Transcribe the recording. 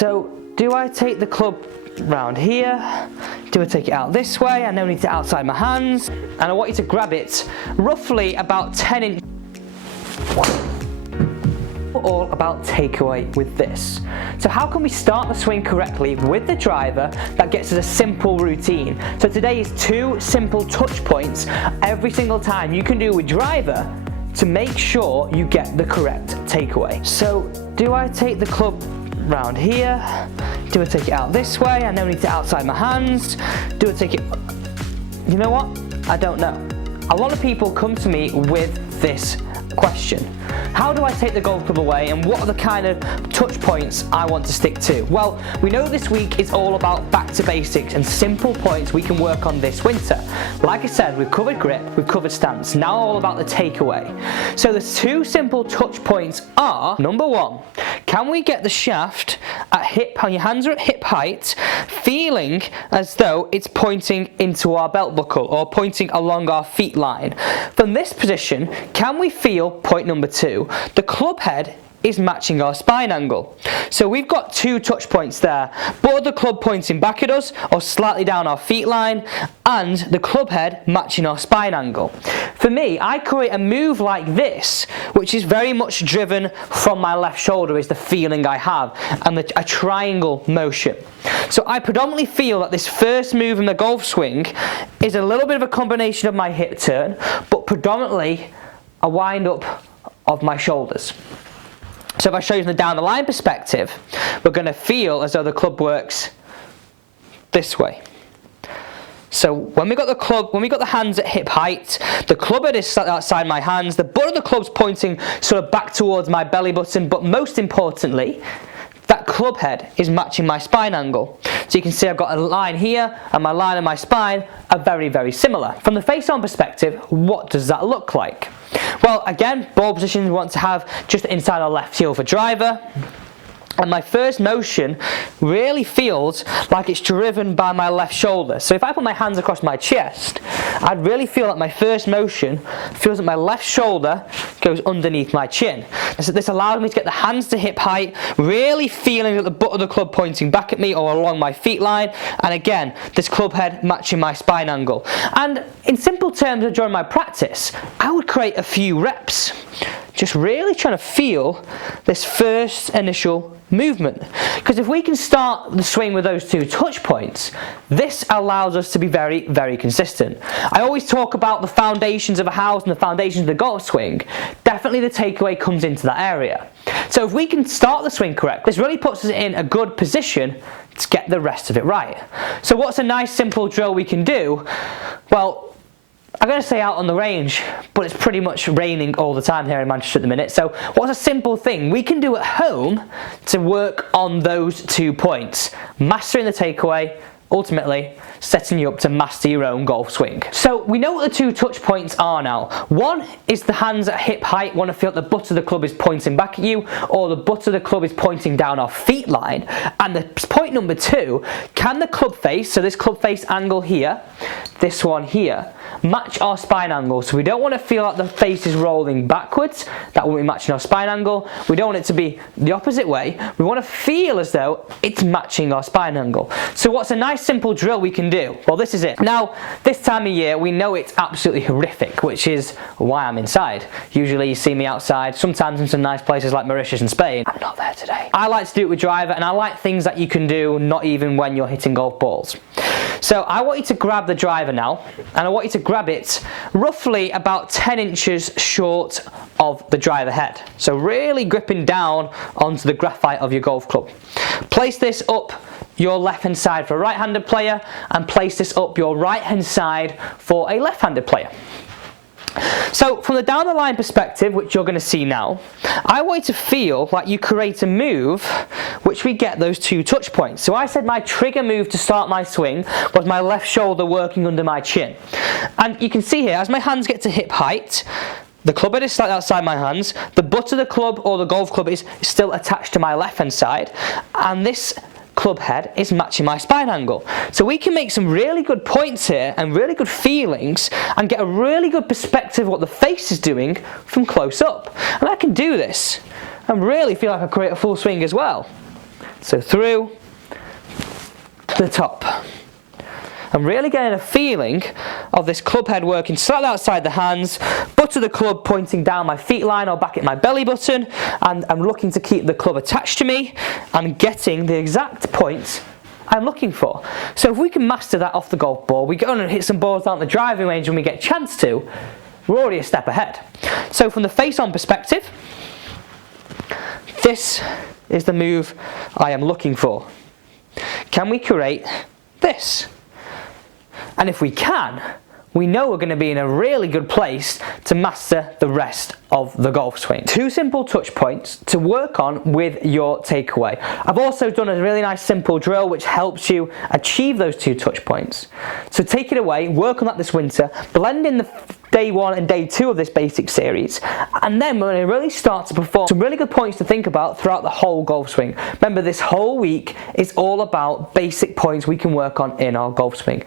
So do I take the club round here? Do I take it out this way? I now need it outside my hands, and I want you to grab it roughly about 10 inches. All about takeaway with this. So how can we start the swing correctly with the driver that gets us a simple routine? So today is 2 simple touch points every single time you can do with driver to make sure you get the correct takeaway. So do I take the club round here? Do I take it out this way? I now need it outside my hands. Do I take it? You know what? I don't know. A lot of people come to me with this question. How do I take the golf club away, and what are the kind of touch points I want to stick to? Well, we know this week is all about back to basics and simple points we can work on this winter. Like I said, we've covered grip, we've covered stance, now all about the takeaway. So the 2 simple touch points are, number 1, can we get the shaft at hip, when your hands are at hip height, feeling as though it's pointing into our belt buckle or pointing along our feet line? From this position, can we feel, point number 2, the club head is matching our spine angle. So we've got 2 touch points there, but the club pointing back at us or slightly down our feet line, and the club head matching our spine angle. For me, I create a move like this, which is very much driven from my left shoulder, is the feeling I have, and a triangle motion. So I predominantly feel that this first move in the golf swing is a little bit of a combination of my hip turn, but predominantly a wind up of my shoulders. So if I show you from the down the line perspective, we're going to feel as though the club works this way. So when we got the club, when we got the hands at hip height, the club head is outside my hands, the butt of the club's pointing sort of back towards my belly button, but most importantly, that club head is matching my spine angle. So you can see I've got a line here, and my line and my spine are very, very similar. From the face-on perspective, what does that look like? Well, again, ball position we want to have just inside our left heel for driver. And my first motion really feels like it's driven by my left shoulder. So if I put my hands across my chest, I'd really feel like my first motion feels that my left shoulder goes underneath my chin. And so this allows me to get the hands to hip height, really feeling that the butt of the club pointing back at me or along my feet line. And again, this club head matching my spine angle. And in simple terms, during my practice, I would create a few reps, just really trying to feel this first initial movement. Because if we can start the swing with those 2 touch points, this allows us to be very, very consistent. I always talk about the foundations of a house and the foundations of the golf swing. Definitely the takeaway comes into that area. So if we can start the swing correct, this really puts us in a good position to get the rest of it right. So what's a nice simple drill we can do? Well, I'm going to say out on the range, but it's pretty much raining all the time here in Manchester at the minute. So what's a simple thing we can do at home to work on those 2 points? Mastering the takeaway, ultimately setting you up to master your own golf swing. So we know what the 2 touch points are now. One is the hands at hip height. Want to feel the butt of the club is pointing back at you, or the butt of the club is pointing down our feet line. And the point number 2, can the club face, so this club face angle here, this one here, match our spine angle? So we don't want to feel like the face is rolling backwards. That won't be matching our spine angle. We don't want it to be the opposite way. We want to feel as though it's matching our spine angle. So what's a nice simple drill we can do? Well, this is it. Now, this time of year, we know it's absolutely horrific, which is why I'm inside. Usually you see me outside, sometimes in some nice places like Mauritius and Spain. I'm not there today. I like to do it with driver, and I like things that you can do not even when you're hitting golf balls. So I want you to grab the driver now, and I want you to grab it roughly about 10 inches short of the driver head. So really gripping down onto the graphite of your golf club. Place this up your left hand side for a right-handed player, and place this up your right hand side for a left-handed player. So from the down the line perspective, which you're going to see now, I want you to feel like you create a move which we get those 2 touch points. So I said my trigger move to start my swing was my left shoulder working under my chin. And you can see here, as my hands get to hip height, the club head is slightly outside my hands, the butt of the club or the golf club is still attached to my left hand side, and this club head is matching my spine angle. So we can make some really good points here and really good feelings and get a really good perspective of what the face is doing from close up. And I can do this and really feel like I create a full swing as well. So through the top. I'm really getting a feeling of this club head working slightly outside the hands, butt of the club pointing down my feet line or back at my belly button, and I'm looking to keep the club attached to me and getting the exact points I'm looking for. So if we can master that off the golf ball, we go and hit some balls down the driving range when we get a chance to, we're already a step ahead. So from the face-on perspective, this is the move I am looking for. Can we create this? And if we can, we know we're going to be in a really good place to master the rest of the golf swing. 2 simple touch points to work on with your takeaway. I've also done a really nice simple drill which helps you achieve those 2 touch points. So take it away, work on that this winter, blend in the day 1 and day 2 of this basic series, and then we're going to really start to perform some really good points to think about throughout the whole golf swing. Remember, this whole week is all about basic points we can work on in our golf swing.